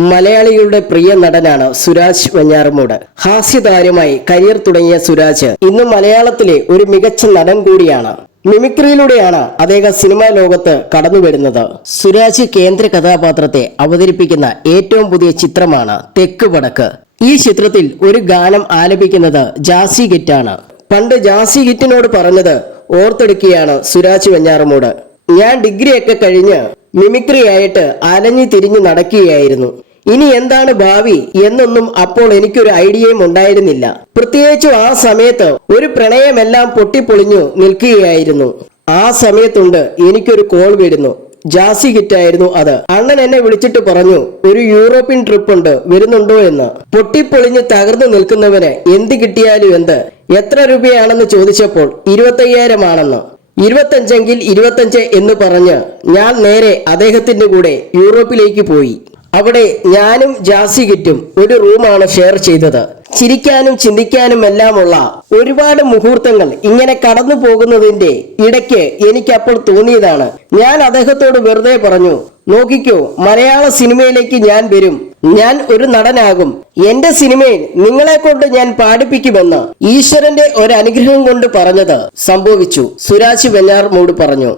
മലയാളികളുടെ പ്രിയ നടനാണ് സുരാജ് വെഞ്ഞാറമൂട്. ഹാസ്യതാരമായി കരിയർ തുടങ്ങിയ സുരാജ് ഇന്ന് മലയാളത്തിലെ ഒരു മികച്ച നടൻ കൂടിയാണ്. മിമിക്രിയിലൂടെയാണ് അദ്ദേഹം സിനിമാ ലോകത്ത് കടന്നു വരുന്നത്. സുരാജ് കേന്ദ്ര കഥാപാത്രത്തെ അവതരിപ്പിക്കുന്ന ഏറ്റവും പുതിയ ചിത്രമാണ് തെക്ക് വടക്ക്. ഈ ചിത്രത്തിൽ ഒരു ഗാനം ആലപിക്കുന്നത് ജാസി ഗിറ്റാണ്. പണ്ട് ജാസി ഗിറ്റിനോട് പറഞ്ഞത് ഓർത്തെടുക്കുകയാണ് സുരാജ് വെഞ്ഞാറമൂട്. ഞാൻ ഡിഗ്രിയൊക്കെ കഴിഞ്ഞ് മിമിക്രി ആയിട്ട് അലഞ്ഞു തിരിഞ്ഞു നടക്കുകയായിരുന്നു. ഇനി എന്താണ് ഭാവി എന്നൊന്നും അപ്പോൾ എനിക്കൊരു ഐഡിയയും ഉണ്ടായിരുന്നില്ല. പ്രത്യേകിച്ചും ആ സമയത്ത് ഒരു പ്രണയമെല്ലാം പൊട്ടിപ്പൊളിഞ്ഞു നിൽക്കുകയായിരുന്നു. ആ സമയത്തുണ്ട് എനിക്കൊരു കോൾ വരുന്നു. ജാസി ഹിറ്റായിരുന്നു അത്. അണ്ണൻ എന്നെ വിളിച്ചിട്ട് പറഞ്ഞു, ഒരു യൂറോപ്യൻ ട്രിപ്പ് ഉണ്ട്, വരുന്നുണ്ടോ എന്ന്. പൊട്ടിപ്പൊളിഞ്ഞ് തകർന്നു നിൽക്കുന്നവന് എന്ത് കിട്ടിയാലും എന്ത്, എത്ര രൂപയാണെന്ന് ചോദിച്ചപ്പോൾ 25,000 ആണെന്ന്. 25 25 എന്ന് പറഞ്ഞ് ഞാൻ നേരെ അദ്ദേഹത്തിന്റെ കൂടെ യൂറോപ്പിലേക്ക് പോയി. അവിടെ ഞാനും ജാസി ഗിറ്റും ഒരു റൂമാണ് ഷെയർ ചെയ്തത്. ചിരിക്കാനും ചിന്തിക്കാനും എല്ലാമുള്ള ഒരുപാട് മുഹൂർത്തങ്ങൾ ഇങ്ങനെ കടന്നു പോകുന്നതിന്റെ ഇടയ്ക്ക് എനിക്കപ്പോൾ തോന്നിയതാണ്. ഞാൻ അദ്ദേഹത്തോട് വെറുതെ പറഞ്ഞു, നോക്കിക്കോ, മലയാള സിനിമയിലേക്ക് ഞാൻ വരും, ഞാൻ ഒരു നടനാകും, എന്റെ സിനിമയിൽ നിങ്ങളെ കൊണ്ട് ഞാൻ പാടിപ്പിക്കുമെന്ന് ഈശ്വരന്റെ ഒരു അനുഗ്രഹം കൊണ്ട് പറഞ്ഞത് സംഭവിച്ചു. സുരാജ് വെഞ്ഞാറമൂട് പറഞ്ഞു.